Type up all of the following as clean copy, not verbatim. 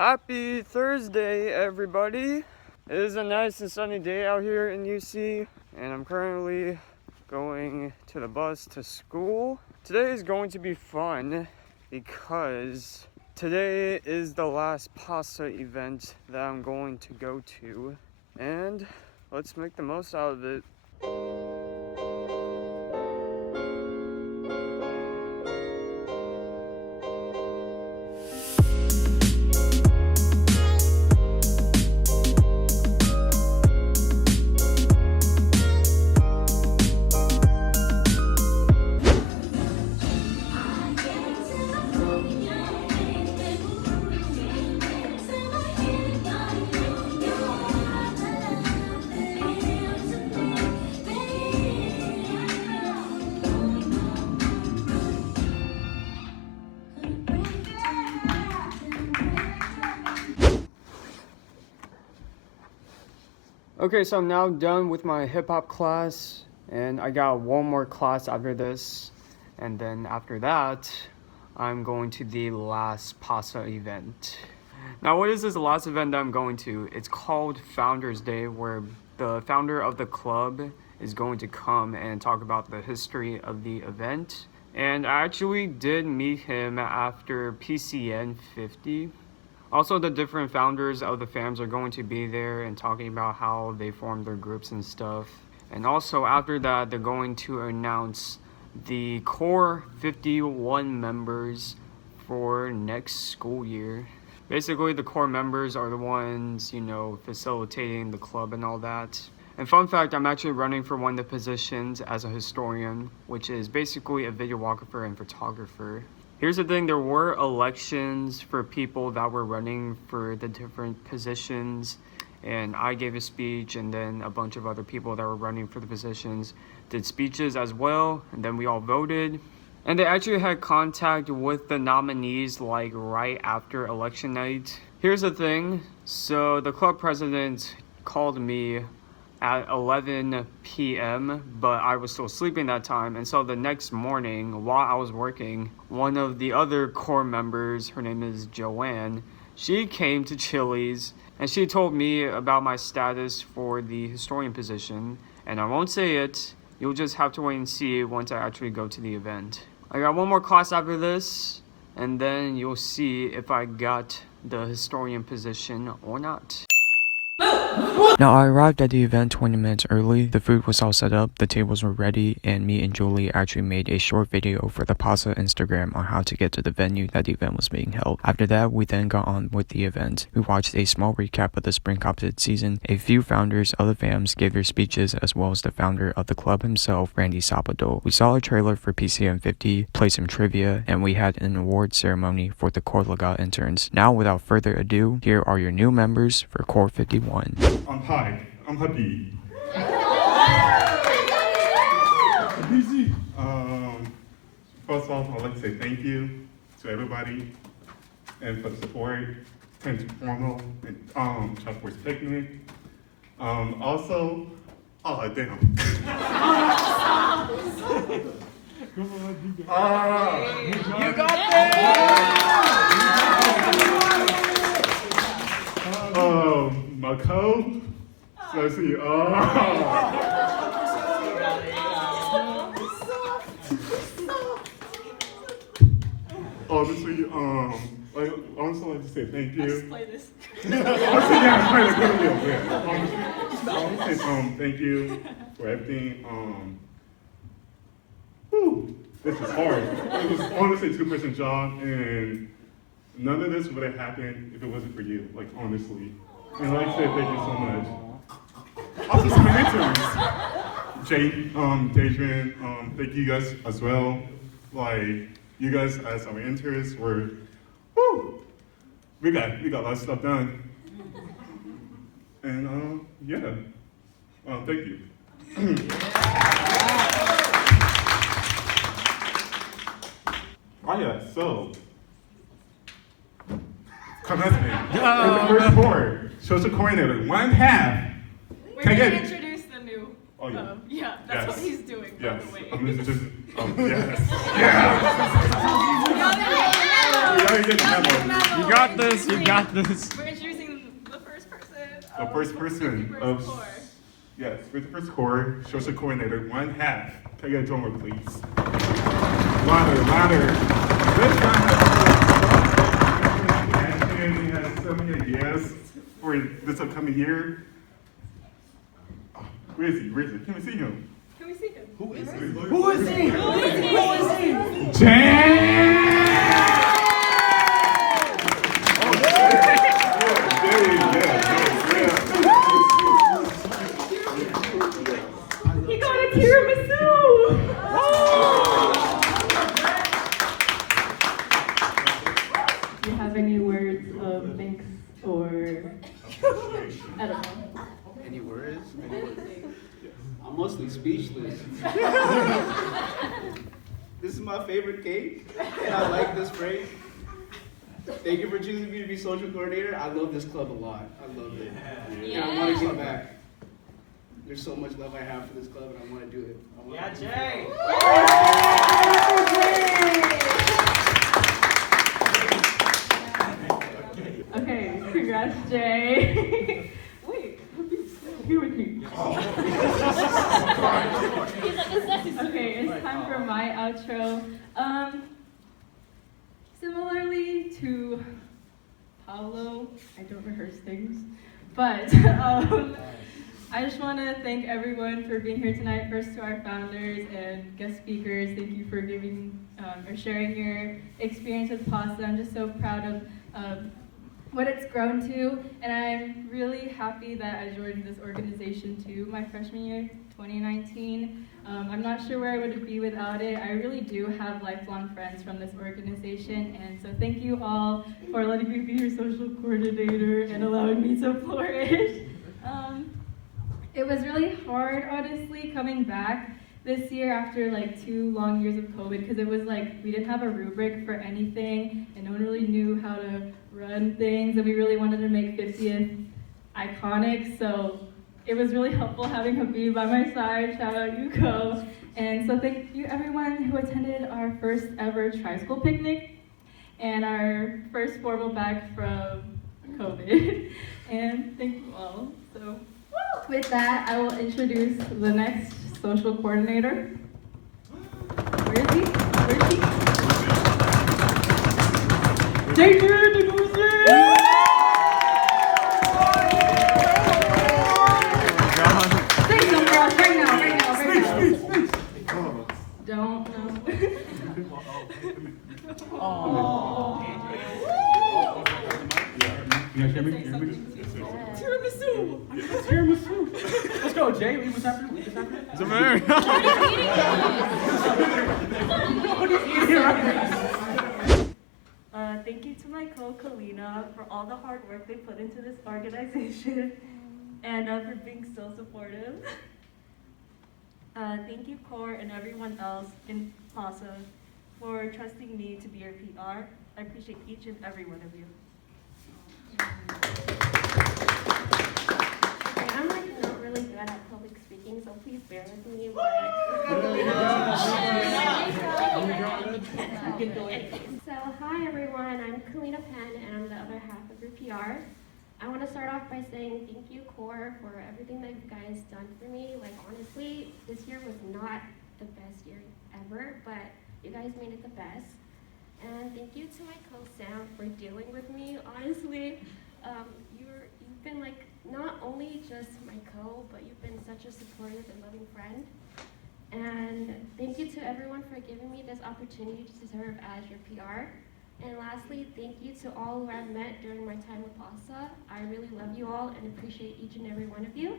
Happy Thursday, everybody. It is a nice and sunny day out here in UC, and I'm currently going to the bus to school. Today is going to be fun because today is the last PASA event that I'm going to go to, and let's make the most out of it. Okay, so I'm now done with my hip-hop class, and I got one more class after this, and then after that, I'm going to the last PASA event. Now, what is this last event that I'm going to? It's called Founders Day, where the founder of the club is going to come and talk about the history of the event. And I actually did meet him after PCN 50. Also, the different founders of the fams are going to be there and talking about how they formed their groups and stuff. And also, after that, they're going to announce the core 51 members for next school year. Basically, the core members are the ones, facilitating the club and all that. And fun fact, I'm actually running for one of the positions as a historian, which is basically a videographer and photographer. Here's the thing, there were elections for people that were running for the different positions, and I gave a speech, and then a bunch of other people that were running for the positions did speeches as well, and then we all voted. And they actually had contact with the nominees like right after election night. Here's the thing, so the club president called me at 11 p.m., but I was still sleeping that time, and so the next morning, while I was working, one of the other core members, her name is Joanne, she came to Chili's, and she told me about my status for the historian position, and I won't say it, you'll just have to wait and see once I actually go to the event. I got one more class after this, and then you'll see if I got the historian position or not. Now, I arrived at the event 20 minutes early, the food was all set up, the tables were ready, and me and Julie actually made a short video for the PASA Instagram on how to get to the venue that the event was being held. After that, we then got on with the event. We watched a small recap of the spring competition season, a few founders of the fams gave their speeches, as well as the founder of the club himself, Randy Sapado. We saw a trailer for PCM 50, played some trivia, and we had an award ceremony for the Core Legat interns. Now, without further ado, here are your new members for Core 51. Hi, I'm Habib. First off, I'd like to say thank you to everybody and for the support, Tenth Formal, and Chuck Force Picnic. Also, oh damn. You got it! My code. So let's see. Honestly, I also like to say thank you. Let's play this. I want to say thank you for everything. This is hard. It was honestly a two-person job, and none of this would have happened if it wasn't for you. Like honestly, and like I said, thank you so much. Also, some interns, Dejan, thank you guys as well. Like you guys as our interns were, we got a lot of stuff done. And thank you. Oh yeah, so commencement. In the first board, social coordinator, 1/2. We're going to introduce the new. Oh yeah. Yeah, that's what he's doing. Yes. By the way. I'm gonna just. Yes. Yeah. already did the memo. You got this. You got this. We're introducing the first person. The first person 51st of, core. yes, 51st core, social coordinator, 1/2. Can I get a drummer, please? Louder. This guy has so many ideas for this upcoming year. Oh, where is he? Can we see him? Can we see him? Who is he? Who is he? He got a tiramisu! Do you have any words of thanks or I don't know? Any words? I'm mostly speechless. This is my favorite cake, and I like this frame. Thank you for choosing me to be social coordinator. I love this club a lot. I love it. And I want to give back. There's so much love I have for this club, and I want to do it. Jay! Okay, congrats, Jay. Wait, here with me. Okay, it's time for my outro. Similarly to Paulo, I don't rehearse things, but I just want to thank everyone for being here tonight. First to our founders and guest speakers, thank you for giving or sharing your experience with PASA. I'm just so proud of what it's grown to, and I'm really happy that I joined this organization too, my freshman year, 2019. I'm not sure where I would be without it. I really do have lifelong friends from this organization, and so thank you all for letting me be your social coordinator and allowing me to flourish. It was really hard, honestly, coming back this year after like 2 long years of COVID, because it was like we didn't have a rubric for anything, and no one really knew how to run things, and we really wanted to make 50th iconic, so it was really helpful having Habib by my side. Shout out Yuko. And so thank you everyone who attended our first ever tri-school picnic and our first formal back from COVID. And thank you all. So with that, I will introduce the next social coordinator. Where is he? Where is he? David Nicholson! Say some girls right now. Don't know. Let's go, Jay. What's happening? It's America. Thank you to my co-Kalina for all the hard work they put into this organization and for being so supportive. Thank you, Core, and everyone else in PASA for trusting me to be your PR. I appreciate each and every one of you. Okay, I'm like not really good at public speaking, so please bear with me. So hi everyone, I'm Kalina Penn and I'm the other half of your PR. I want to start off by saying thank you, Core, for everything that you guys done for me. Like honestly, this year was not the best year ever, but you guys made it the best. And thank you to my co-Sam for dealing with me. Honestly, you've been like not only just my co, but you've been such a supportive and loving friend. And thank you to everyone for giving me this opportunity to serve as your PR. And lastly, thank you to all who I've met during my time with PASA. I really love you all and appreciate each and every one of you.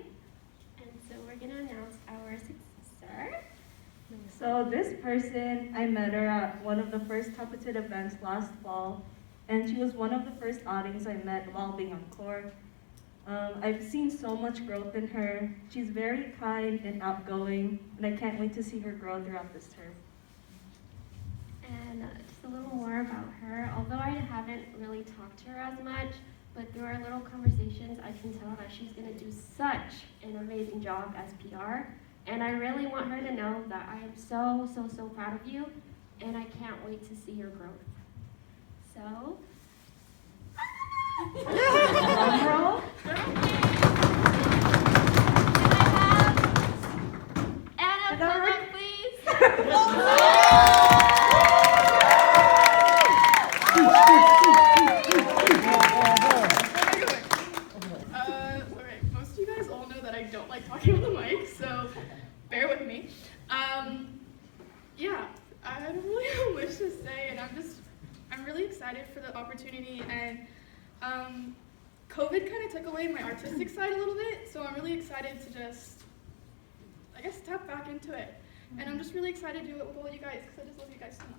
And so we're gonna announce our successor. So this person, I met her at one of the first Tapatit events last fall, and she was one of the first outings I met while being on Core. I've seen so much growth in her. She's very kind and outgoing, and I can't wait to see her grow throughout this term. And just a little more about her. Although I haven't really talked to her as much, but through our little conversations, I can tell that she's gonna do such an amazing job as PR. And I really want her to know that I am so proud of you, and I can't wait to see your growth. So, drum roll. Anna, come up, please. Alright, most of you guys all know that I don't like talking on the mic, so bear with me. Yeah, I don't really have much to say, and I'm really excited for the opportunity, and COVID kind of took away my artistic side a little bit, so I'm really excited to just, I guess, tap back into it. And I'm just really excited to do it with all you guys, because I just love you guys so much.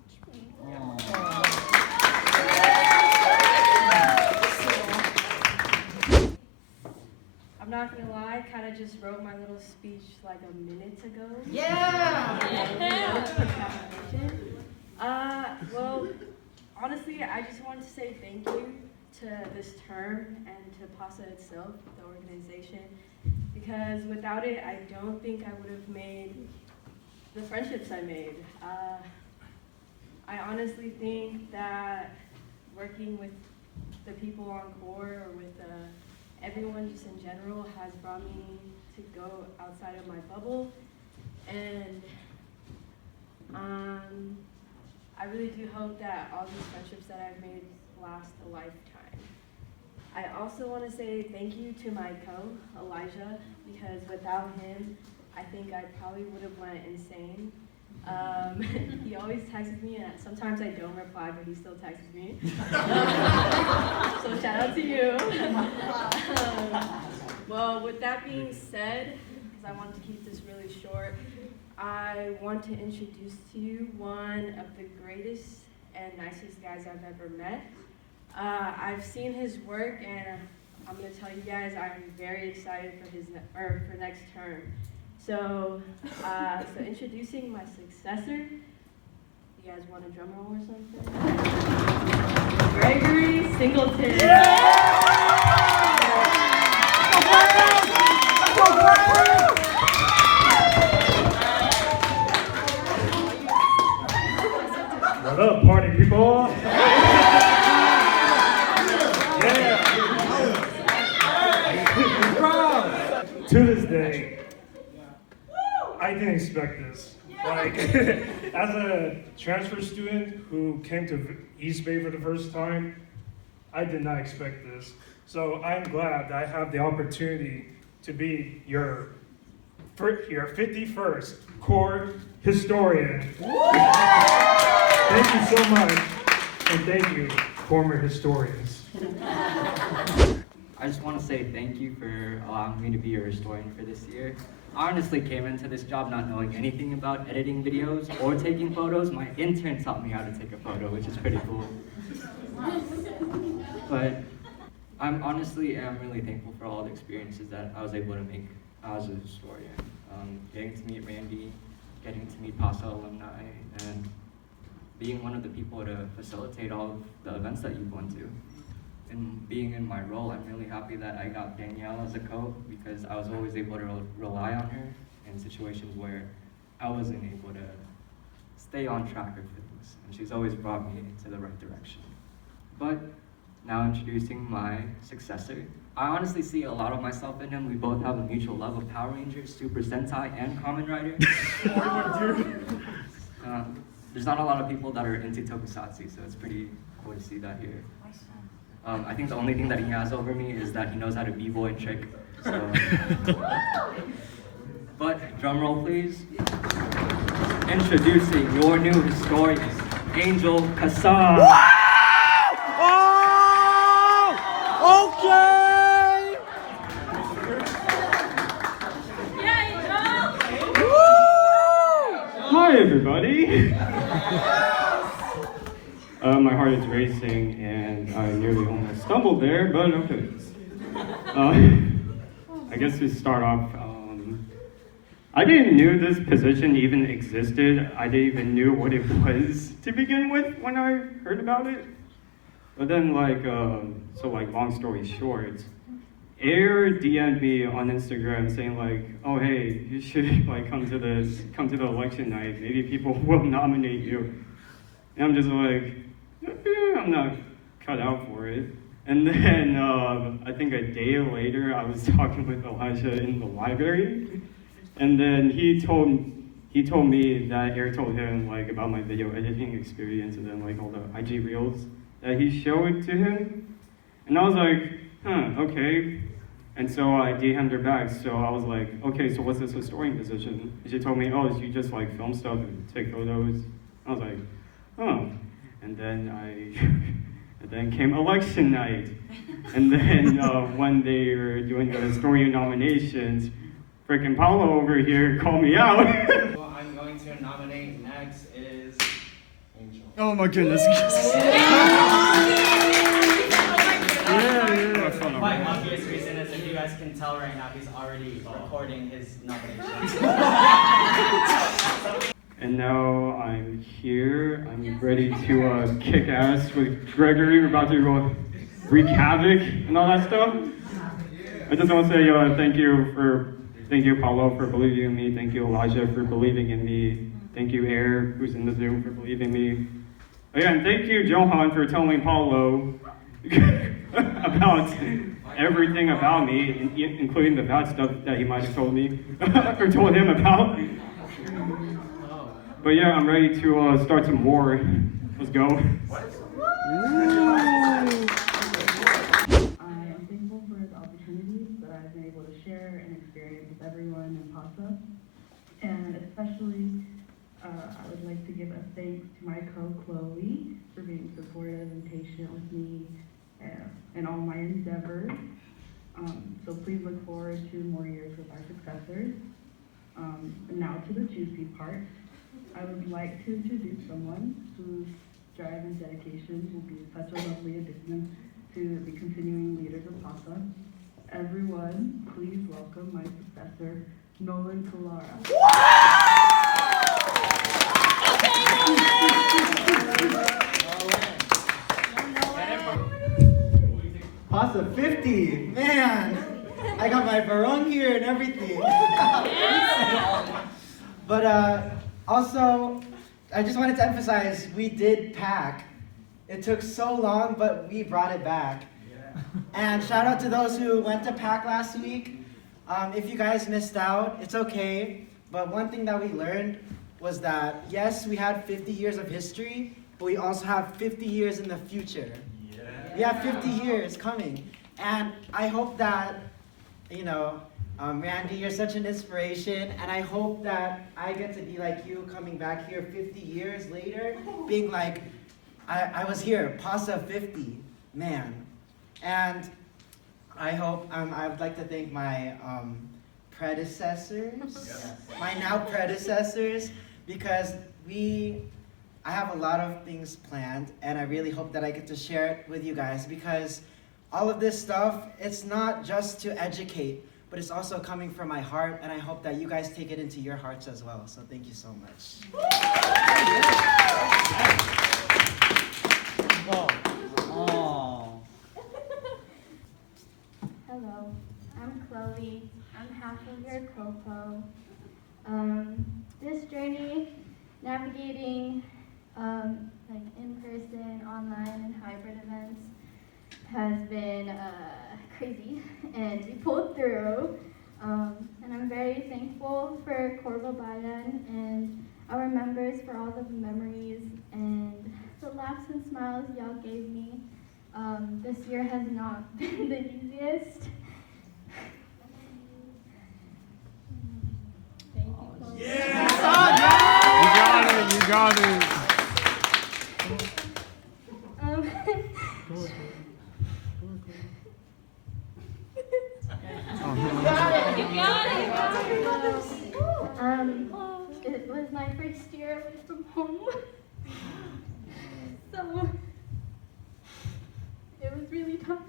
I'm not gonna lie, I kind of just wrote my little speech like a minute ago. Well, honestly, I just wanted to say thank you to this term and to PASA itself, the organization, because without it, I don't think I would have made the friendships I made. I honestly think that working with the people on core or with everyone just in general has brought me to go outside of my bubble, and I really do hope that all these friendships that I've made last a lifetime. I also want to say thank you to my Elijah, because without him, I think I probably would have went insane. He always texts me, and sometimes I don't reply, but he still texts me. So shout out to you. Well, with that being said, because I want to keep this really short, I want to introduce to you one of the greatest and nicest guys I've ever met. I've seen his work, and I'm going to tell you guys I'm very excited for next term. So introducing my successor. You guys want a drum roll or something? Gregory Singleton. What up, party people? To this day, I didn't expect this. Like, as a transfer student who came to East Bay for the first time, I did not expect this. So I'm glad that I have the opportunity to be your 51st core historian. Thank you so much, and thank you, former historians. I just want to say thank you for allowing me to be your historian for this year. I honestly came into this job not knowing anything about editing videos or taking photos. My intern taught me how to take a photo, which is pretty cool. But I'm really thankful for all the experiences that I was able to make as a historian. Getting to meet Randy, getting to meet PASA alumni, and being one of the people to facilitate all of the events that you've gone to. And being in my role, I'm really happy that I got Danielle as a co, because I was always able to rely on her in situations where I wasn't able to stay on track of things. And she's always brought me into the right direction. But now introducing my successor, I honestly see a lot of myself in him. We both have a mutual love of Power Rangers, Super Sentai, and Kamen Rider. There's not a lot of people that are into tokusatsu, so it's pretty cool to see that here. I think the only thing that he has over me is that he knows how to b-boy and trick. So. But drum roll, please. Introducing your new historian, Angel Kassan. Okay! Yeah, Hi, everybody. My heart is racing, and I nearly almost stumbled there, but okay. I guess to start off, I didn't know this position even existed. I didn't even know what it was to begin with when I heard about it. But then, long story short, Air DM'd me on Instagram saying oh hey, you should come to the election night. Maybe people will nominate you. And I'm just yeah, I'm not cut out for it. And then I think a day later, I was talking with Elijah in the library, and then he told me that Eric told him like about my video editing experience and then like all the IG reels that he showed to him, and I was like, okay. And so I DM'd her back. So I was like, okay, so what's this historian position? And she told me, oh, you just like film stuff and take photos. I was like, oh. And then and then came election night. And then when they were doing the historian nominations, freaking Paulo over here called me out. What I'm going to nominate next is Angel. Oh my goodness. My obvious reason is, if you guys can tell right now, he's already recording his nomination. And now I'm here. I'm ready to kick ass with Gregory. We're about to wreak havoc and all that stuff. I just want to say thank you, Paulo, for believing in me. Thank you, Elijah, for believing in me. Thank you, Air, who's in the Zoom, for believing in me. Again, thank you, Johan, for telling Paulo about everything about me, including the bad stuff that he might have told me or told him about. But yeah, I'm ready to start some war. Let's go. I am thankful for the opportunities that I've been able to share and experience with everyone in PASA. And especially, I would like to give a thanks to my Chloe, for being supportive and patient with me in all my endeavors. So please look forward to more years with our successors. And now to the juicy part. I would like to introduce someone whose drive and dedication will be such a lovely addition to the continuing leaders of PASA. Everyone, please welcome my successor, Nolan Kalara. PASA 50, man! I got my barong here and everything. But also, I just wanted to emphasize, we did pack. It took so long, but we brought it back. And shout out to those who went to pack last week. If you guys missed out, it's okay. But one thing that we learned was that, yes, we had 50 years of history, but we also have 50 years in the future. We have 50 years coming. And I hope that, Randy, you're such an inspiration, and I hope that I get to be like you, coming back here 50 years later, being like, I was here, PASA 50, man. And I hope, I would like to thank my predecessors, my now predecessors, because I have a lot of things planned, and I really hope that I get to share it with you guys, because all of this stuff, it's not just to educate, but it's also coming from my heart, and I hope that you guys take it into your hearts as well. So thank you so much. Hello, I'm Chloe. I'm half of your Coco. This journey, navigating like in-person, online, and hybrid events has been crazy, and we pulled through. And I'm very thankful for Corvo Bayan and our members for all the memories and the laughs and smiles y'all gave me. This year has not been the easiest. Thank you, Chloe. You got it. It was my first year away from home. So it was really tough.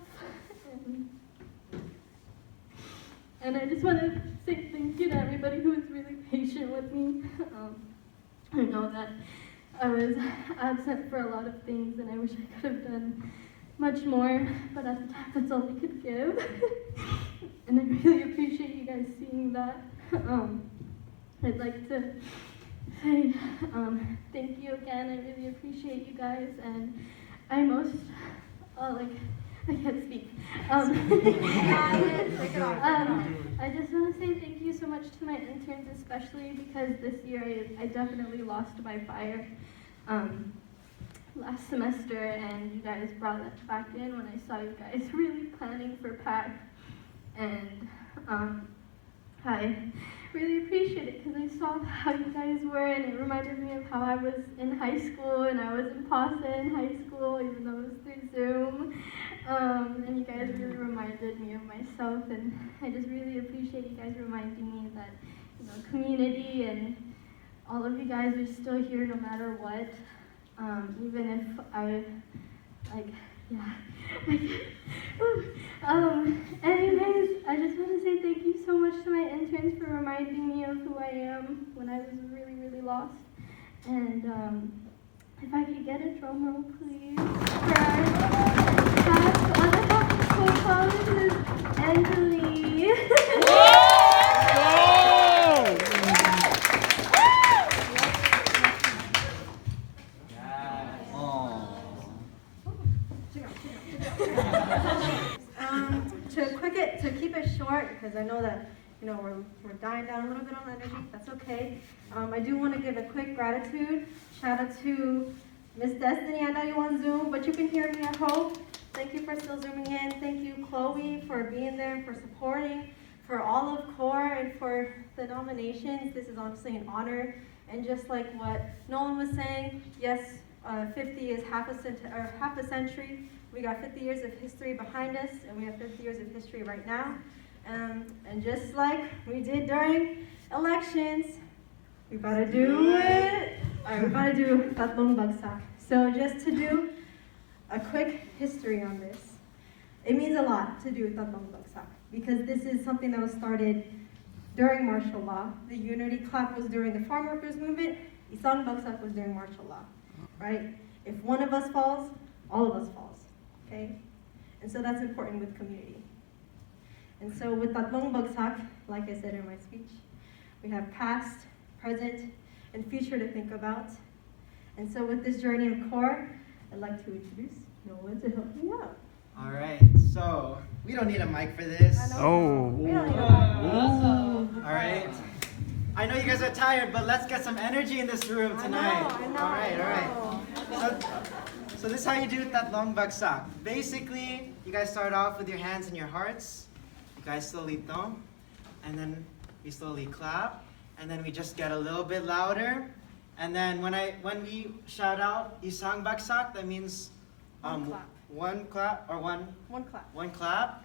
And I just want to say thank you to everybody who was really patient with me. I know that I was absent for a lot of things, and I wish I could have done much more, but at the time, that's all we could give. And I really appreciate you guys seeing that. I'd like to say thank you again. I really appreciate you guys, and I most, I can't speak. I just want to say thank you so much to my interns, especially because this year I definitely lost my fire last semester, and you guys brought that back in when I saw you guys really planning for PAC. And I really appreciate it because I saw how you guys were, and it reminded me of how I was in high school, and I was in PASA in high school, even though it was through Zoom. And you guys really reminded me of myself, and I just really appreciate you guys reminding me that, you know, community and all of you guys are still here no matter what. Even if anyways, I just want to say thank you so much to my interns for reminding me of who I am when I was really, really lost. And if I could get a drum roll, please, for our other half of school college is Angelie. To keep it short, because I know that we're dying down a little bit on energy. That's okay. I do want to give a quick gratitude. Shout out to Miss Destiny. I know you on Zoom, but you can hear me, I hope. Thank you for still zooming in. Thank you, Chloe, for being there, for supporting, for all of CORE, and for the nominations. This is honestly an honor. And just like what Nolan was saying, yes, 50 is half a century. We got 50 years of history behind us, and we have 50 years of history right now. And just like we did during elections, we gotta do it. All right, we gotta do tatlong bagsak. So just to do a quick history on this, it means a lot to do tatlong bagsak because this is something that was started during martial law. The unity clap was during the farm workers movement. Isang bagsak was during martial law, right? If one of us falls, all of us falls. Okay? And so that's important with community. And so with tatlong bagsak, like I said in my speech, we have past, present, and future to think about. And so with this journey of CORE, I'd like to introduce Noah to help me out. All right, so we don't need a mic for this. Oh. We don't need a mic. All right. I know you guys are tired, but let's get some energy in this room tonight. I know. All right. So this is how you do tatlong bagsak. Basically, you guys start off with your hands and your hearts. You guys slowly thump, and then we slowly clap, and then we just get a little bit louder. And then when we shout out isang bagsak, that means one clap. One clap.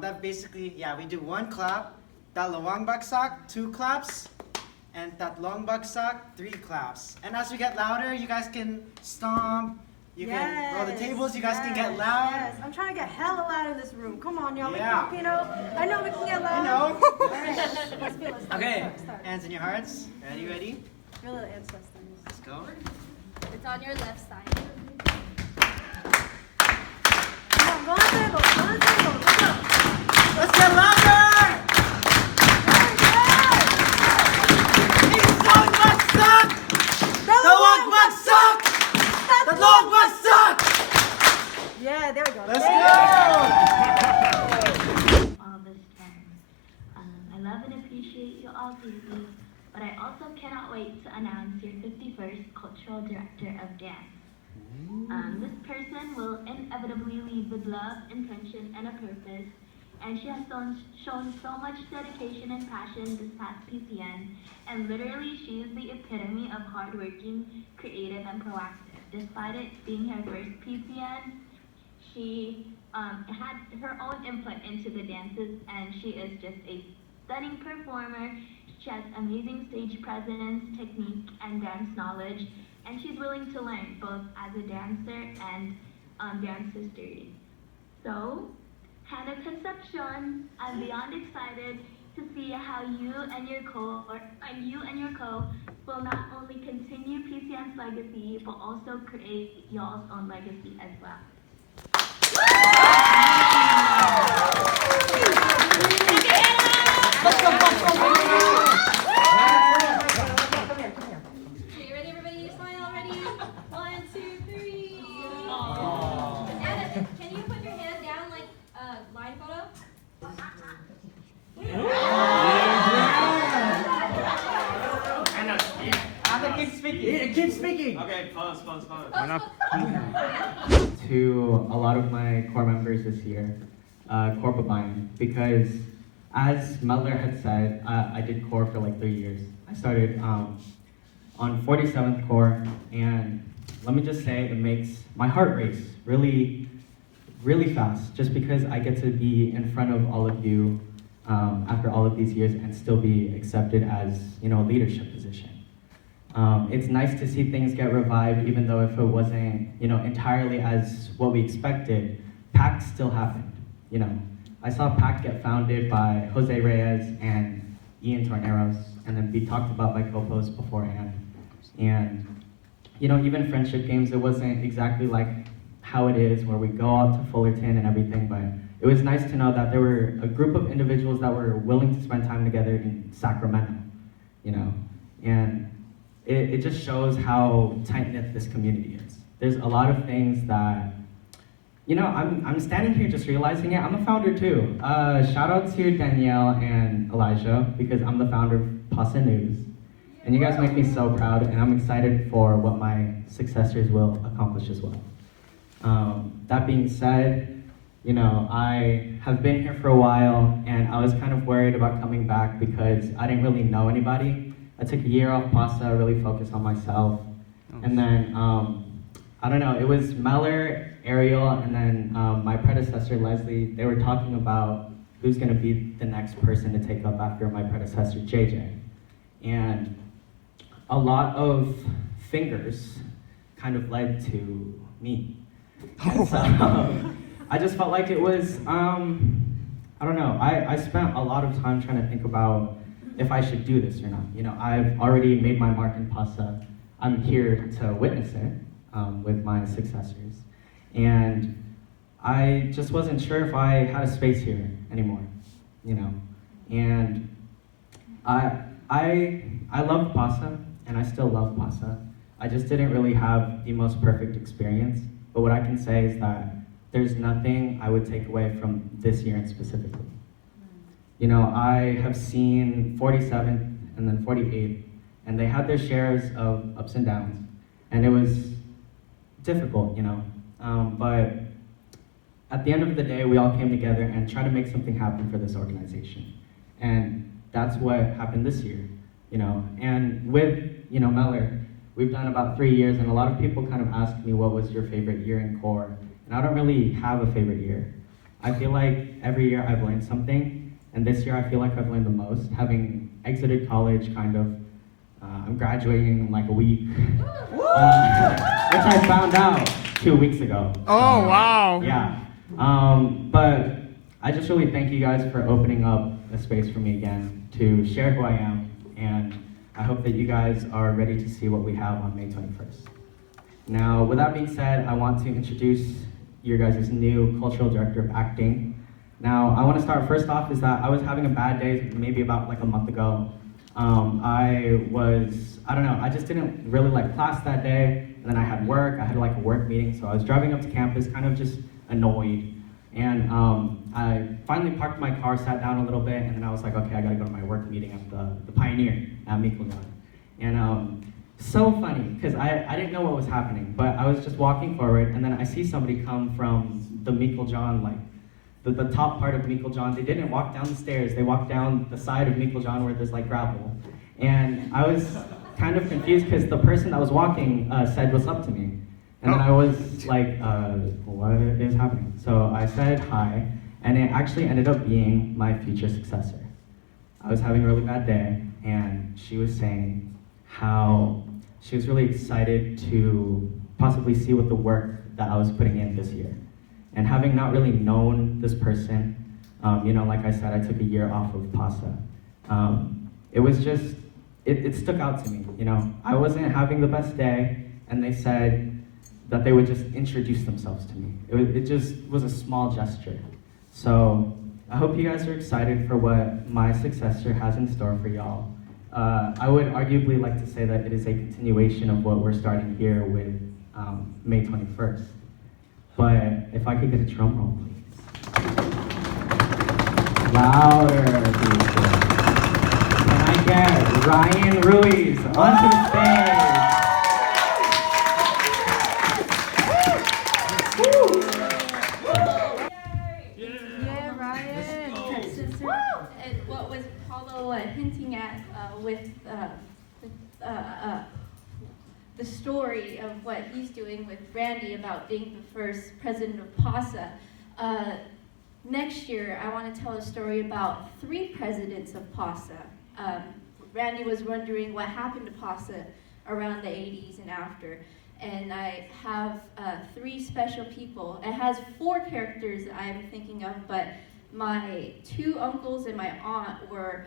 That basically, we do one clap. Dalawang bagsak, 2 claps. And tatlong bagsak, 3 claps. And as we get louder, you guys can stomp. You can roll the tables, you guys can get loud. Yes, I'm trying to get hella loud in this room. Come on, y'all. Yeah. I know we can get loud. You know. All right, let's feel it. Okay, Start. hands in your hearts. Ready? Feel the ancestors. Let's go. It's on your left side. Come on, go on the table. Let's go. Let's get louder! Isang bagsak! Dalawang bagsak! Tatlong bagsak! Yeah, there we go. Let's go! All this time. I love and appreciate you all deeply, but I also cannot wait to announce your 51st Cultural Director of Dance. This person will inevitably lead with love, intention, and a purpose, and she has shown so much dedication and passion this past PCN, and literally she is the epitome of hardworking, creative, and proactive. Despite it being her first PCN, she had her own input into the dances, and she is just a stunning performer. She has amazing stage presence, technique, and dance knowledge, and she's willing to learn both as a dancer and dance history. So, Hannah Concepcion, I'm beyond excited to see how you and your co will not only continue PCN's legacy, but also create y'all's own legacy as well. Okay, ready, everybody? Smile, ready? 1, 2, 3. keep speaking. Okay, pause. Why not? To a lot of my core members this year, core Babayan, because as Melder had said, I did core for like 3 years. I started on 47th core, and let me just say it makes my heart race really, really fast, just because I get to be in front of all of you after all of these years and still be accepted as, you know, a leadership position. It's nice to see things get revived, even though if it wasn't, you know, entirely as what we expected, PAC still happened, you know. I saw PAC get founded by Jose Reyes and Ian Torneros, and then be talked about by Copos beforehand. And, you know, even friendship games, it wasn't exactly like how it is, where we go out to Fullerton and everything, but it was nice to know that there were a group of individuals that were willing to spend time together in Sacramento, you know. And it just shows how tight-knit this community is. There's a lot of things that, you know, I'm standing here just realizing it. I'm a founder too. Shout out to Danielle and Elijah, because I'm the founder of PASA News. And you guys make me so proud, and I'm excited for what my successors will accomplish as well. That being said, you know, I have been here for a while, and I was kind of worried about coming back because I didn't really know anybody. I took a year off PASA, really focused on myself. And then, I don't know, it was Meller, Ariel, and then my predecessor, Leslie. They were talking about who's gonna be the next person to take up after my predecessor, JJ. And a lot of fingers kind of led to me. And so, I just felt like it was, I don't know, I spent a lot of time trying to think about if I should do this or not. You know, I've already made my mark in PASA. I'm here to witness it with my successors. And I just wasn't sure if I had a space here anymore, you know. And I loved PASA, and I still love PASA. I just didn't really have the most perfect experience. But what I can say is that there's nothing I would take away from this year specifically. You know, I have seen 47th and then 48th, and they had their shares of ups and downs, and it was difficult, you know. But at the end of the day, we all came together and tried to make something happen for this organization. And that's what happened this year, you know. And with, you know, Meller, we've done about 3 years, and a lot of people kind of ask me what was your favorite year in core. And I don't really have a favorite year. I feel like every year I've learned something, and this year I feel like I've learned the most, having exited college kind of. I'm graduating in like a week, which I found out 2 weeks ago. Oh, wow. Yeah. But I just really thank you guys for opening up a space for me again to share who I am, and I hope that you guys are ready to see what we have on May 21st. Now, with that being said, I want to introduce your guys' new cultural director of acting. Now, I want to start first off is that I was having a bad day maybe about like a month ago. I don't know, I just didn't really like class that day, and then I had work, I had like a work meeting, so I was driving up to campus kind of just annoyed. And I finally parked my car, sat down a little bit, and then I was like, okay, I gotta go to my work meeting at the Pioneer at Meeklejohn. And so funny, because I didn't know what was happening, but I was just walking forward, and then I see somebody come from the Meeklejohn, like the top part of Meeklejohn. They didn't walk down the stairs, they walked down the side of Meeklejohn where there's like gravel. And I was kind of confused because the person that was walking said what's up to me. And then I was like, what is happening? So I said hi, and it actually ended up being my future successor. I was having a really bad day, and she was saying how she was really excited to possibly see what the work that I was putting in this year. And having not really known this person, you know, like I said, I took a year off of PASA. It was just, it stuck out to me, you know. I wasn't having the best day, and they said that they would just introduce themselves to me. It just was a small gesture. So I hope you guys are excited for what my successor has in store for y'all. I would arguably like to say that it is a continuation of what we're starting here with May 21st. But if I could get a drum roll, please. Louder, people. Can I get Ryan Ruiz onto the stage? story of what he's doing with Randy about being the first president of PASA. Next year, I want to tell a story about 3 presidents of PASA. Randy was wondering what happened to PASA around the 80s and after. And I have 3 special people. It has 4 characters I'm thinking of, but my 2 uncles and my aunt were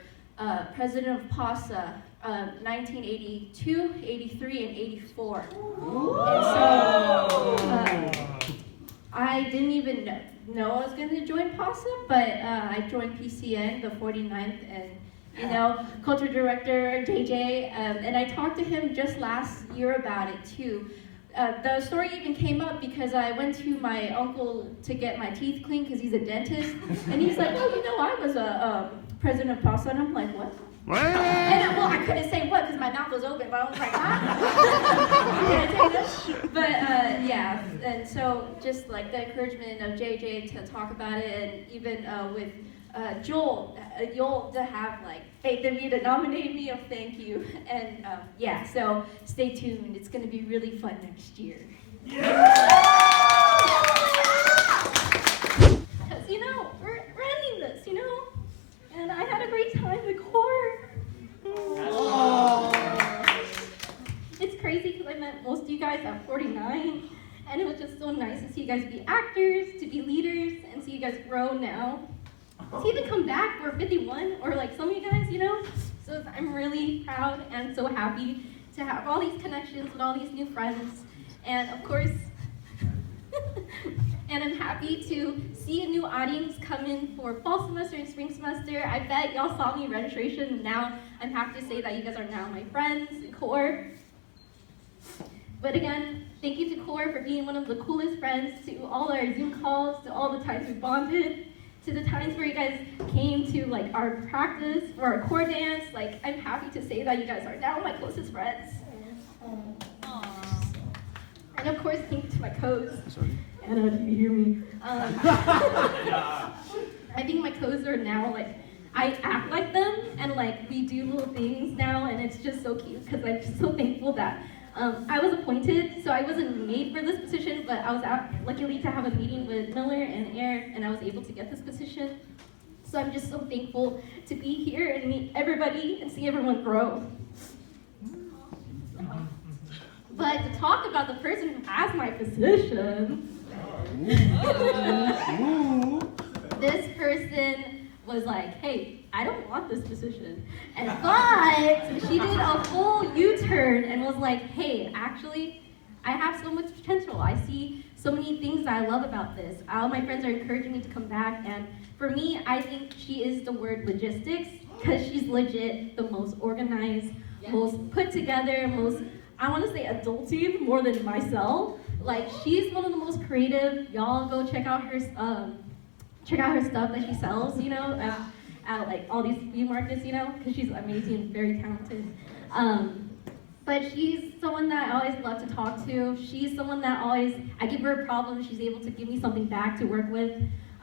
president of PASA 1982, 83, and 84. And so I didn't even know I was going to join PASA, but I joined PCN, the 49th, and culture director JJ, and I talked to him just last year about it too. The story even came up because I went to my uncle to get my teeth cleaned because he's a dentist, and he's like, oh, I was a president of PASA, and I'm like, what? And well, I couldn't say what because my mouth was open, but I was like, Can I take this? But yeah, and so just like the encouragement of JJ to talk about it, and even with Joel to have like faith in me to nominate me, thank you. And yeah, so stay tuned. It's going to be really fun next year. Because, we're ending this, and I had a great time with Core. It's crazy because I met most of you guys at 49, and it was just so nice to see you guys be actors, to be leaders, and see you guys grow now. To even come back, we're 51, or like some of you guys, So I'm really proud and so happy to have all these connections with all these new friends. And of course, and I'm happy to see a new audience come in for fall semester and spring semester. I bet y'all saw me in registration, and now I'm happy to say that you guys are now my friends in Core. But again, thank you to Core for being one of the coolest friends, to all our Zoom calls, to all the times we bonded, to the times where you guys came to like our practice or our core dance. Like, I'm happy to say that you guys are now my closest friends. And of course, thank you to my codes. Anna, do you hear me? I think my codes are now like, I act like them, and like we do little things now, and it's just so cute because I'm just so thankful that I was appointed, so I wasn't made for this position, but I was luckily to have a meeting with Miller and Air, and I was able to get this position. So I'm just so thankful to be here and meet everybody and see everyone grow. But to talk about the person who has my position, this person was like, hey, I don't want this position. But she did a full U-turn and was like, hey, actually, I have so much potential. I see so many things that I love about this. All my friends are encouraging me to come back, and for me, I think she is the word logistics, because she's legit the most organized, most put together, most, I want to say adulting more than myself. Like, she's one of the most creative. Y'all go check out her stuff that she sells, at like all these flea markets, because she's amazing and very talented. But she's someone that I always love to talk to. She's someone that I give her a problem, she's able to give me something back to work with.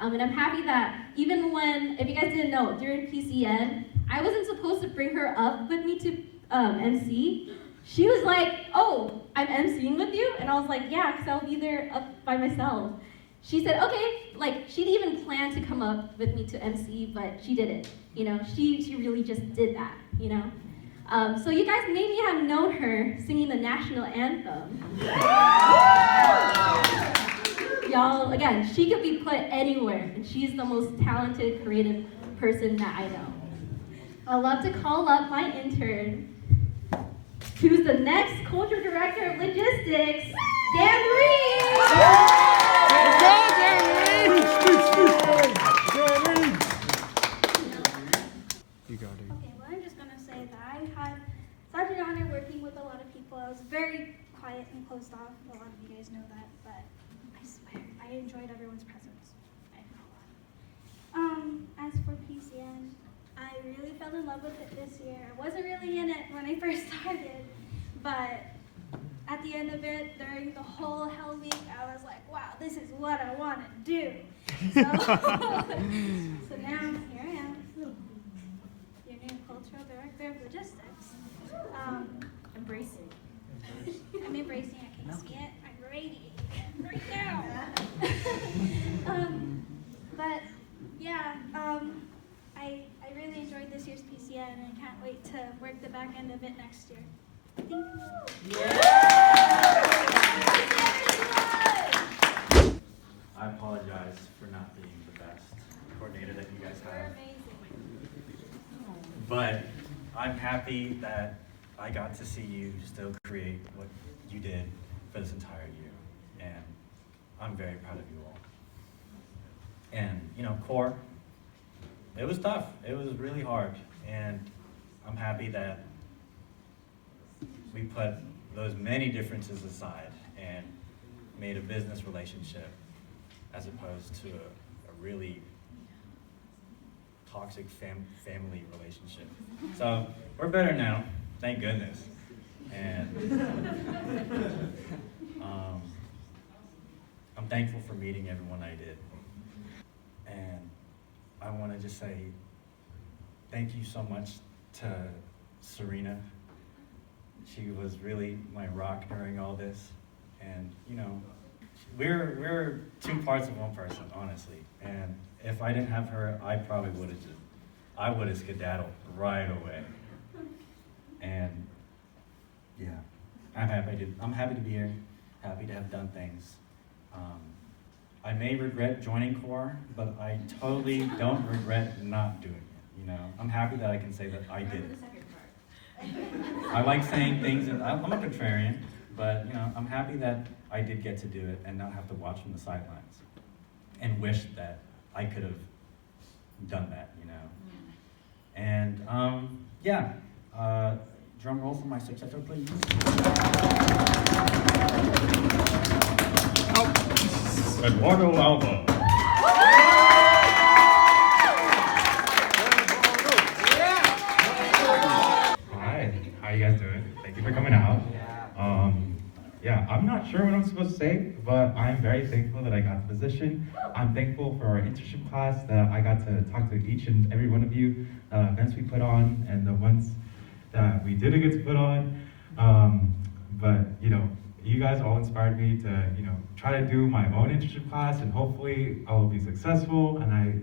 And I'm happy that even when, if you guys didn't know, during PCN, I wasn't supposed to bring her up with me to MC. She was like, oh, I'm MCing with you? And I was like, yeah, because I'll be there up by myself. She said, okay, like, she didn't even plan to come up with me to MC, but she did it, She really just did that, So you guys maybe have known her singing the national anthem. Y'all, again, she could be put anywhere, and she's the most talented, creative person that I know. I'd love to call up my intern, who's the next culture director of logistics, Dan Reed. Such an honor working with a lot of people. I was very quiet and closed off. A lot of you guys know that, but I swear, I enjoyed everyone's presence. As for PCN, I really fell in love with it this year. I wasn't really in it when I first started, but at the end of it, during the whole Hell Week, I was like, wow, this is what I want to do. So, so now, here I am, your new cultural director of logistics. Embrace it. I'm embracing it. Can you see it? I'm radiating right now. But yeah, I really enjoyed this year's PCN and I can't wait to work the back end of it next year. Thank you. I apologize for not being the best coordinator that you guys have. But I'm happy that I got to see you still create what you did for this entire year. And I'm very proud of you all. And, you know, core, it was tough. It was really hard. And I'm happy that we put those many differences aside and made a business relationship as opposed to a really toxic family relationship. So we're better now, thank goodness. And I'm thankful for meeting everyone I did. And I want to just say thank you so much to Serena. She was really my rock during all this. And you know, we're two parts of one person, honestly. And if I didn't have her, I probably would have skedaddled right away. And yeah, I'm happy to be here, happy to have done things. I may regret joining Core, but I totally don't regret not doing it. You know, I'm happy that I can say that I did it. I like saying things, and I'm a contrarian, but you know, I'm happy that I did get to do it and not have to watch from the sidelines, and wish that I could have done that, you know. And yeah, drum roll for my successor, please. Eduardo Alba. Hi, how you guys doing? Thank you for coming out. Yeah, I'm not sure what I'm supposed to say, but I'm very thankful that I got the position. I'm thankful for our internship class, that I got to talk to each and every one of you, events we put on and the ones that we didn't get to put on. But you know, you guys all inspired me to, you know, try to do my own internship class, and hopefully I will be successful, and I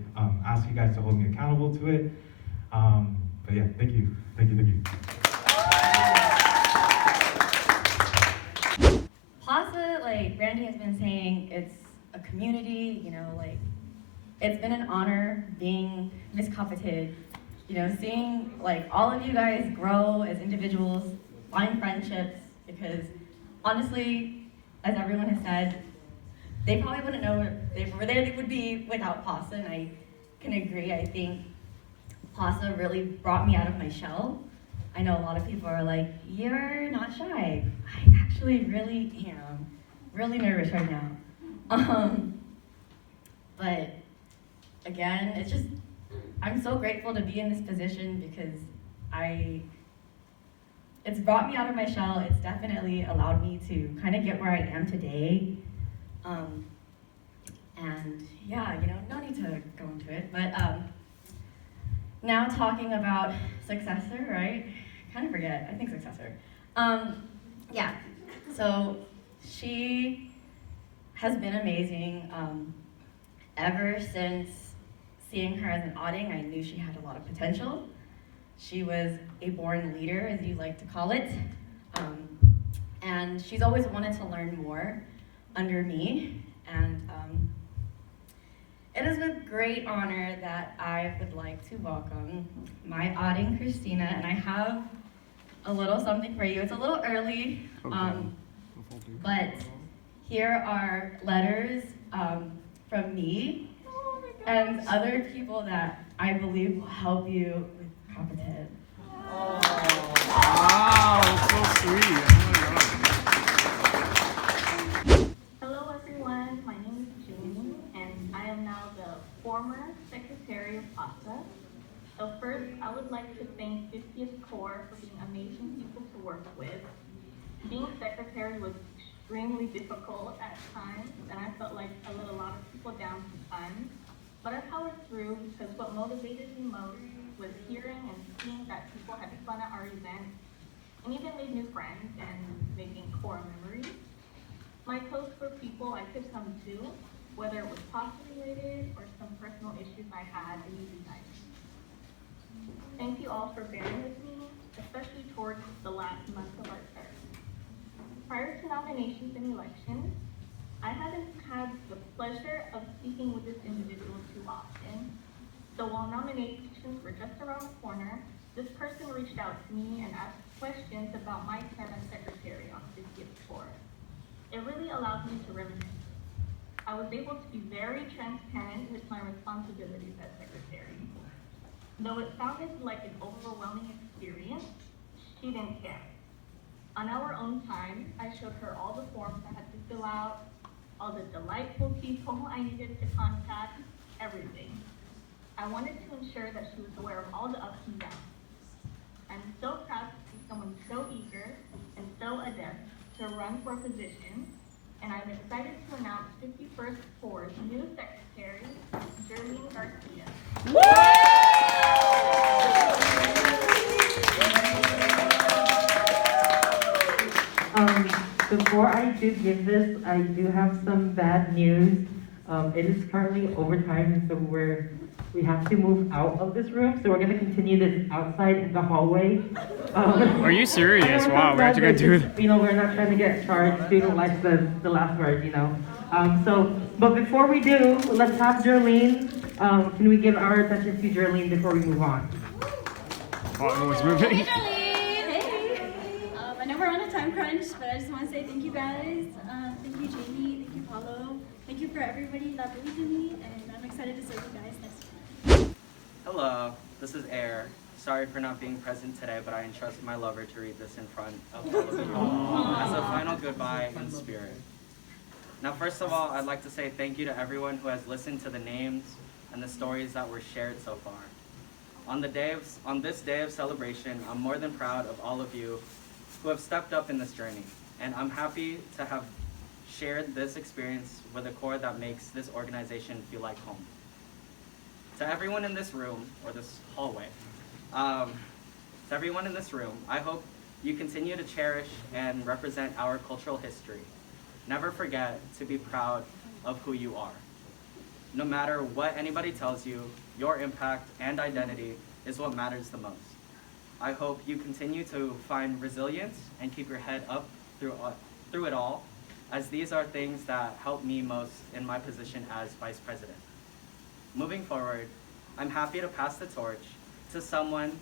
ask you guys to hold me accountable to it. But yeah, thank you. Thank you, thank you. PASA, like Randy has been saying, it's a community, you know, like it's been an honor being Miss Competent, you know, seeing like all of you guys grow as individuals, find friendships, because honestly, as everyone has said, they probably wouldn't know where they would be without PASA, and I can agree. I think PASA really brought me out of my shell. I know a lot of people are like, you're not shy. I actually really am. Really nervous right now. But again, it's just, I'm so grateful to be in this position because it's brought me out of my shell. It's definitely allowed me to kind of get where I am today. And yeah, you know, no need to go into it, but now talking about successor, right? Kind of forget, I think successor. Yeah, so she has been amazing. Ever since seeing her as an auditing, I knew she had a lot of potential. She was a born leader, as you like to call it. And she's always wanted to learn more under me. And it is with great honor that I would like to welcome my auditing Christina, and I have a little something for you. It's a little early, but here are letters from me and other people that I believe will help you with Competent. Wow, that's so sweet. Hello everyone, my name is Jamie, and I am now the former Secretary of PASA. So first, I would like to thank 50th Corps for being amazing people to work with. Being secretary was extremely difficult at times, and I felt like I let a lot of people down sometimes. But I powered through because what motivated me most was hearing and seeing that people had fun at our events and even made new friends and making core memories. My close were people I could come to, whether it was PASA related or some personal issues I had in easy times. Thank you all for bearing with me, especially towards the last month of our term. Prior to nominations and elections, I haven't had the pleasure of speaking with this individual too often. So while nominations were just around the corner, this person reached out to me and asked questions about my term as secretary on 50th Tour. It really allowed me to reminisce. I was able to be very transparent with my responsibilities as secretary. Though it sounded like an overwhelming experience, she didn't care. On our own time, I showed her all the forms I had to fill out, all the delightful people I needed to contact, everything. I wanted to ensure that she was aware of all the ups and downs. I'm so proud to see someone so eager and so adept to run for a position, and I'm excited to announce 51st Corps' new secretary, Jerlene Garcia. Before I do give this, I do have some bad news. It is currently overtime, so we have to move out of this room. So we're gonna continue this outside in the hallway. Are you serious? Wow, we're actually gonna do that. You know, we're not trying to get charged. Student life says the last word, you know. But before we do, let's have Jerlene. Can we give our attention to Jerlene before we move on? Oh, everyone's moving. Hey, Darlene! Hey! I know we're on a time crunch, but I just want to say thank you guys. Thank you, Jamie. Thank you, Paulo. Thank you for everybody that believed in me, and I'm excited to serve you guys next year. Hello, this is Air. Sorry for not being present today, but I entrust my lover to read this in front of all of you as a final goodbye in spirit. Now, first of all, I'd like to say thank you to everyone who has listened to the names and the stories that were shared so far. On this day of celebration, I'm more than proud of all of you who have stepped up in this journey, and I'm happy to have shared this experience with a Corps that makes this organization feel like home. To everyone in this room, or this hallway, to everyone in this room, I hope you continue to cherish and represent our cultural history. Never forget to be proud of who you are. No matter what anybody tells you, your impact and identity is what matters the most. I hope you continue to find resilience and keep your head up through it all, as these are things that help me most in my position as Vice President. Moving forward, I'm happy to pass the torch to someone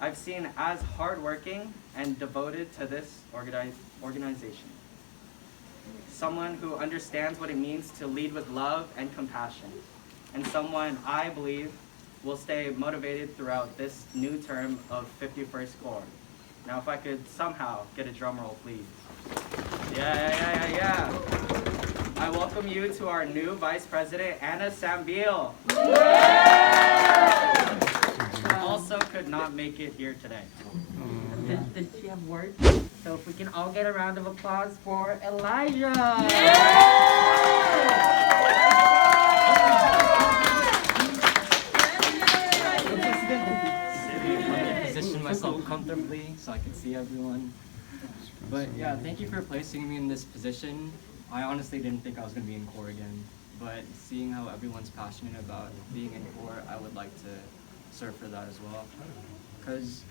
I've seen as hardworking and devoted to this organization. Someone who understands what it means to lead with love and compassion, and someone I believe will stay motivated throughout this new term of 51st Corps. Now, if I could somehow get a drum roll, please. Yeah. I welcome you to our new Vice President, Anna Sambil. Also could not make it here today. Did she have words? So if we can all get a round of applause for Elijah. Position myself comfortably so I can see everyone. But yeah, thank you for placing me in this position. I honestly didn't think I was going to be in Corps again, but seeing how everyone's passionate about being in Corps, I would like to serve for that as well. Because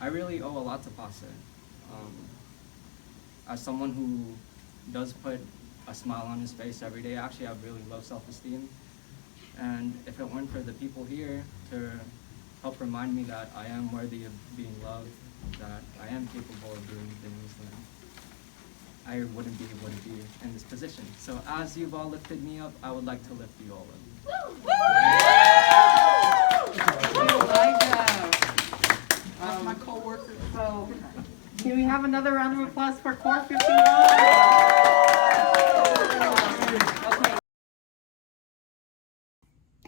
I really owe a lot to PASA. As someone who does put a smile on his face every day, I actually have really low self-esteem. And if it weren't for the people here to help remind me that I am worthy of being loved, that I am capable of doing things, then I wouldn't be able to be in this position. So as you've all lifted me up, I would like to lift you all That's my co-worker. So can we have another round of applause for Corps 51?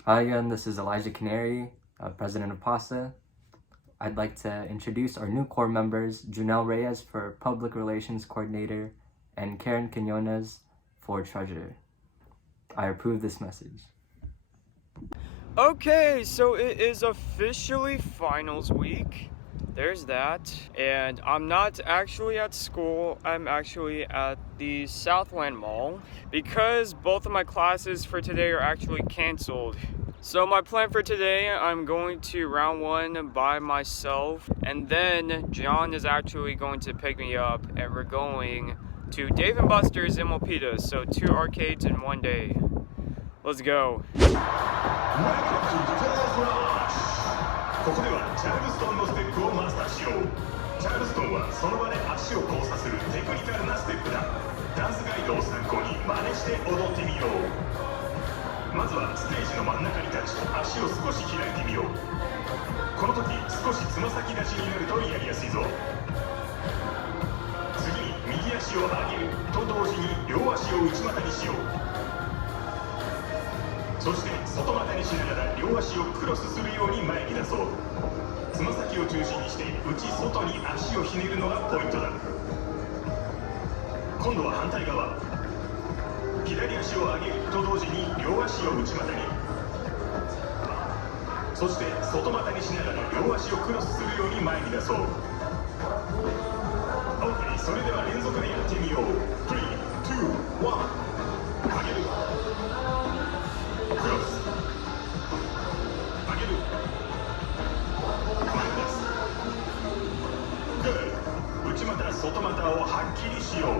Hi again, this is Elijah Canary, President of PASA. I'd like to introduce our new Corps members, Junelle Reyes for Public Relations Coordinator and Karen Quinones for Treasurer. I approve this message. Okay, so it is officially finals week, there's that. And I'm not actually at school, I'm actually at the Southland Mall because both of my classes for today are actually canceled. So my plan for today, I'm going to round one by myself, and then John is actually going to pick me up, and we're going to Dave & Buster's in Milpitas, so 2 arcades in one day. Let's go. ここではチャールストンのステップをマスターしよう。チャールストンはその場で足を交差するテクニカルなステップだ。ダンスガイドを参考に真似して踊ってみよう。まずはステージの真ん中に立ち、足を少し開いてみよう。この時少しつま先立ちになるとやりやすいぞ。次に右足を上げると同時に両足を内股にしよう。そして外股にしながら両足をクロスするように前に出そう。つま先を中心にして内外に足をひねるのがポイントだ。今度は反対側。左足を上げると同時に両足を内股に。そして外股にしながら両足をクロスするように前に出そう。 OK、 それでは連続でやってみよう。3、2、1、上げる。 クロス上げる前に出す。 Good。 内股外股をはっきりしよう。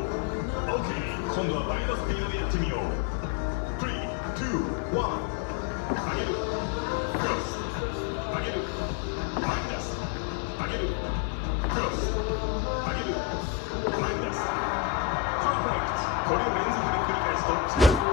OK、 今度は倍のスピードでやってみよう。 3、2、1、上げる。クロス上げる前に出す。上げるクロス上げる前に出す。 Perfect。 これを連続で繰り返すと 「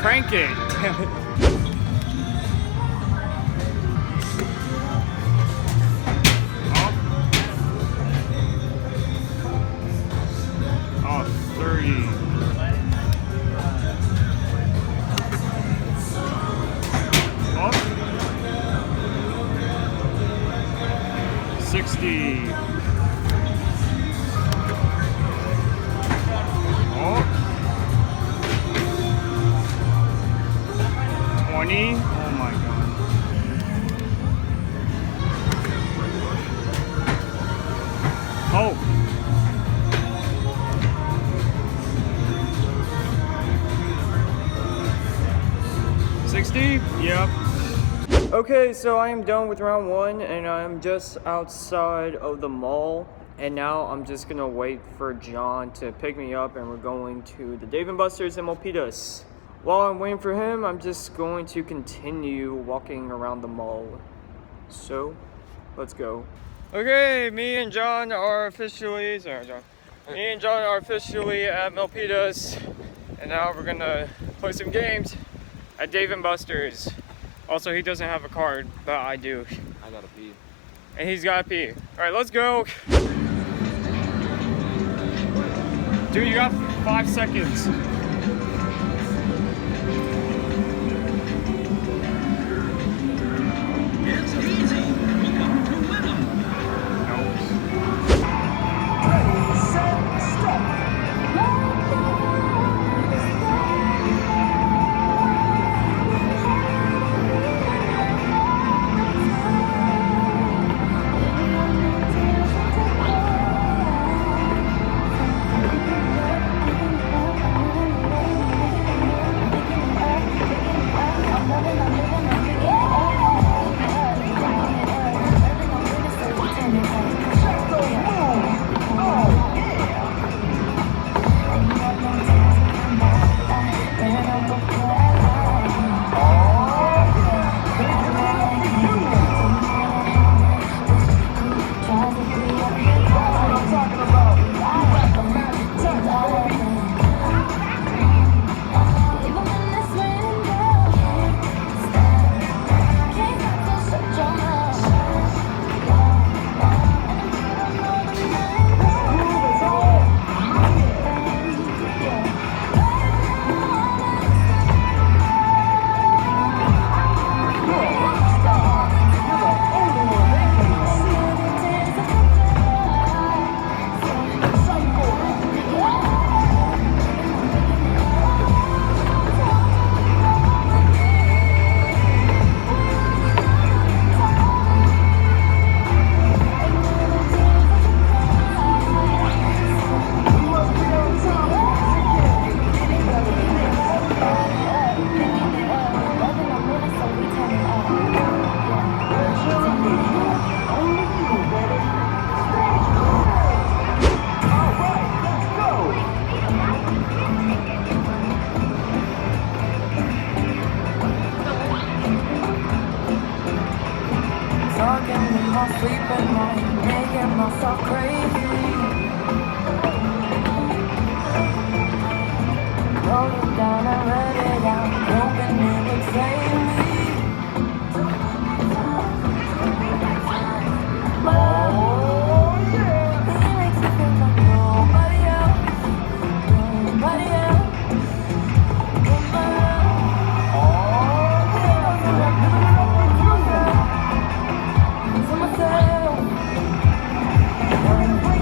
crank it. Damn it. Oh, 30. Oh. 60. Oh. 20. Oh my god. Oh. 60? Yep. Okay, so I am done with round one and I'm just outside of the mall. And now I'm just gonna wait for John to pick me up and we're going to the Dave & Buster's in Milpitas. While I'm waiting for him, I'm just going to continue walking around the mall. So, let's go. Okay, me and John are officially, me and John are officially at Milpitas. And now we're gonna play some games at Dave & Buster's. Also, he doesn't have a card, but I do. I gotta pee. And he's gotta pee. All right, let's go. Dude, you got 5 seconds. It's easy. Welcome to Winham. Ready, set, stop.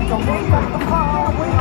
Don't wake up the call.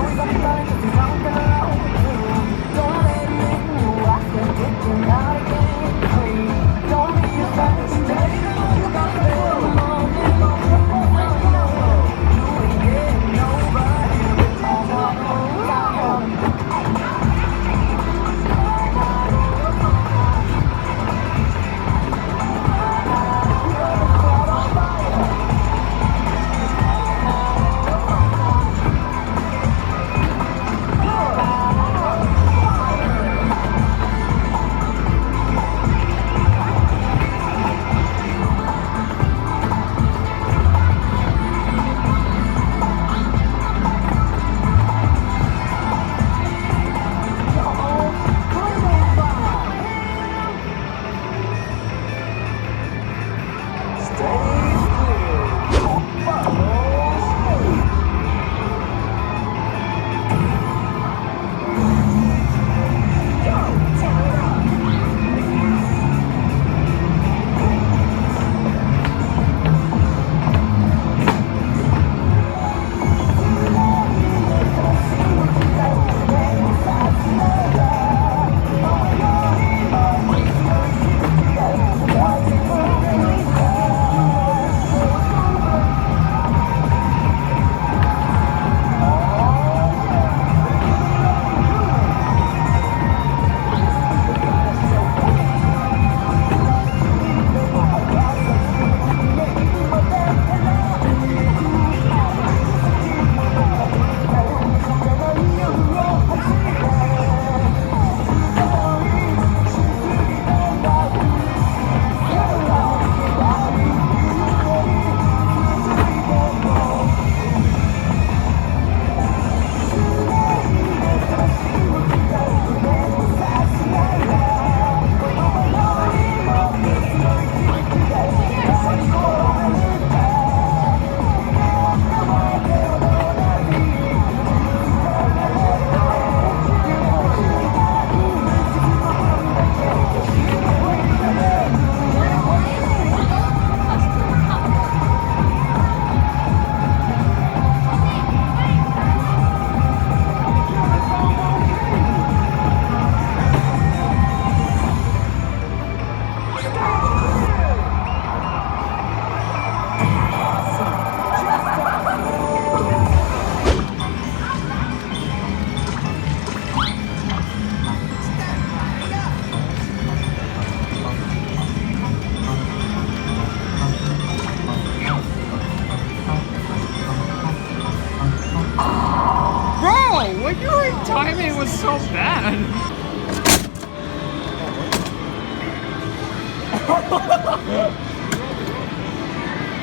timing was so bad.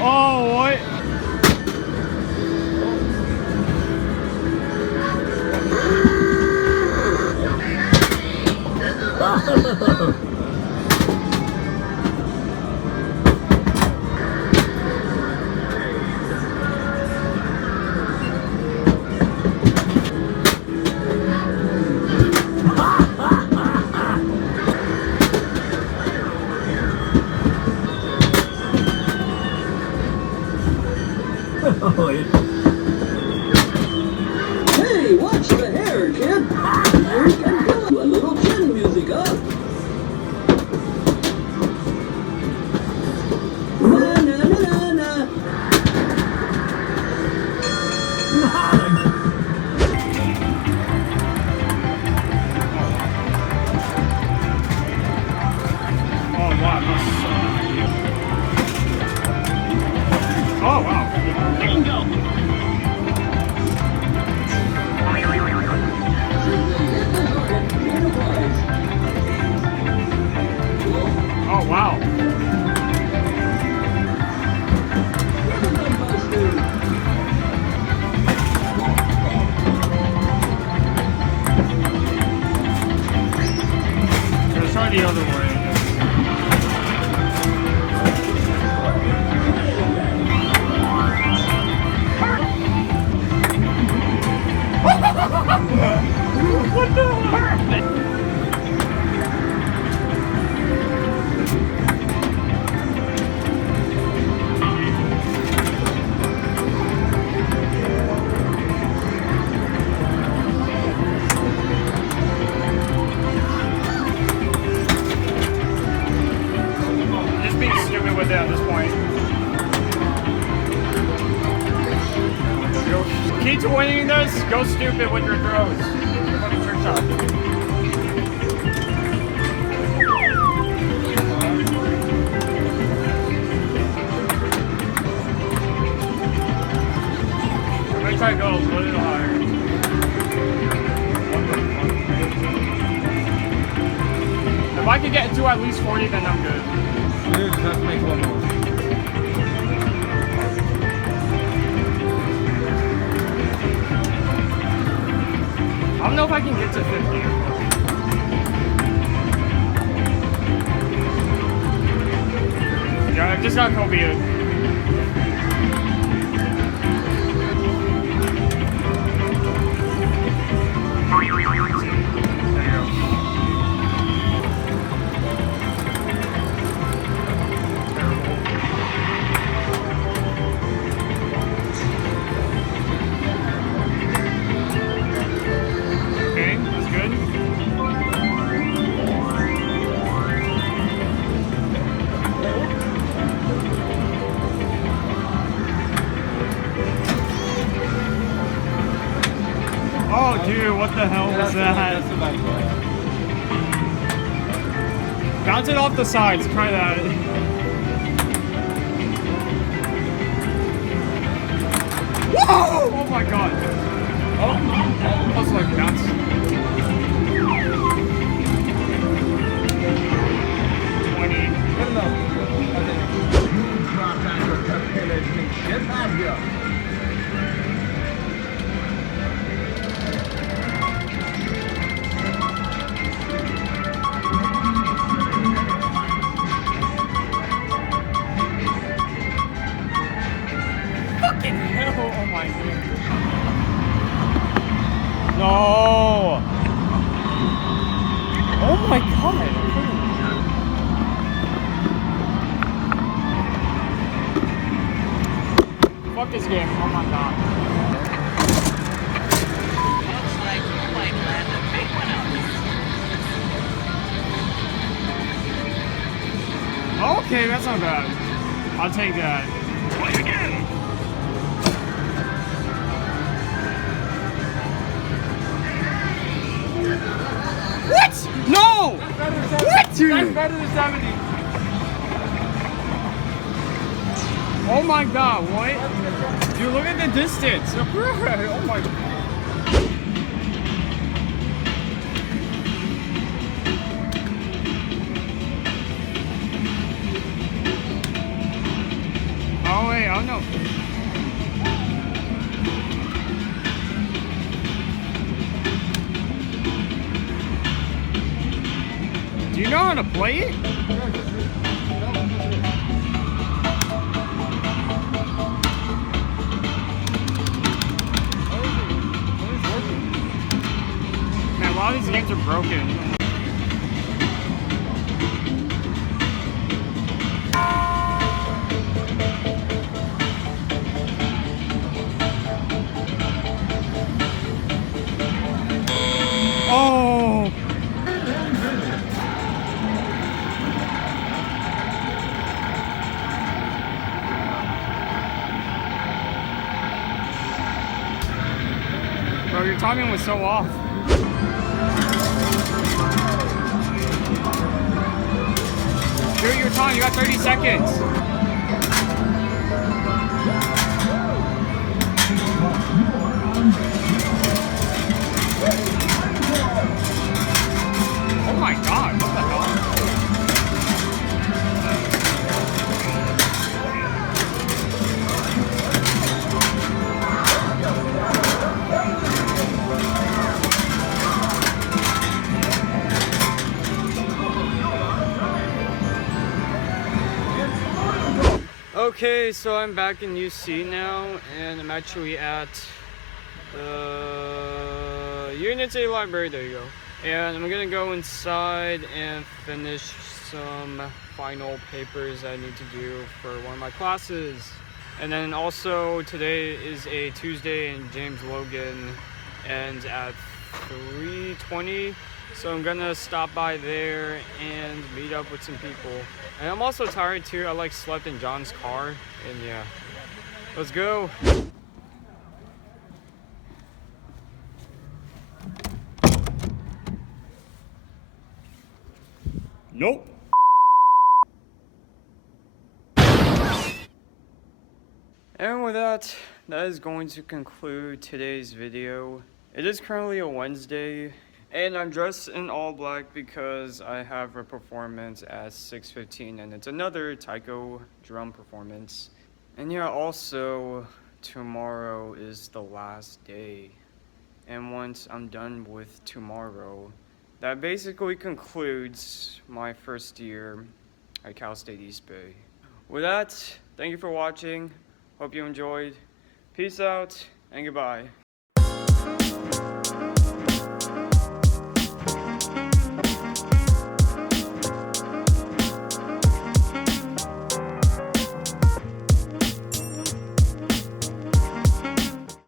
Oh, what? Hey, watch the hair, kid. You can do a little chin music, huh? Na na na na Oh, wow. Oh, wow. Bingo. Oh, wow. Let's try the other way. What the heck? Just being stupid with it at this point. Key to winning this, go stupid with your throws. Fucking trick shot. I'm gonna try to go a little higher. If I can get to at least 40, then I'm good. You just have to make one more. I don't know if I can get to 50. Yeah, I just got Kobe it. Okay, that's good. Oh, dude, what the hell was that? Bounce it off the sides. Try that. Whoa! Oh my god. Oh, that was like bounce. Good enough. Okay. Drop back or cut the village and get out of here. Fucking hell, oh my god. No! Oh my god! Fuck this game, oh my god. Looks like you might land a big one out. Okay, that's not bad. I'll take that. Play again. What? No! What, dude? That's better than 70. Oh my god, what? Dude, look at the distance. Oh my god. how to play it? Man, a lot of these games are broken. Oh! Bro, your timing was so off. Shoot your time, you got 30 seconds. Oh my god, what the hell? Okay, so I'm back in UC now, and I'm actually at the Unity Library, there you go. And I'm gonna go inside and finish some final papers I need to do for one of my classes. And then also today is a Tuesday and James Logan ends at 3:20. So I'm gonna stop by there and meet up with some people. And I'm also tired too. I like slept in John's car, and yeah. Let's go. Nope. And with that, that is going to conclude today's video. It is currently a Wednesday, and I'm dressed in all black because I have a performance at 6:15, and it's another taiko drum performance. And yeah, also, tomorrow is the last day. And once I'm done with tomorrow, that basically concludes my first year at Cal State East Bay. With that, thank you for watching. Hope you enjoyed. Peace out and goodbye.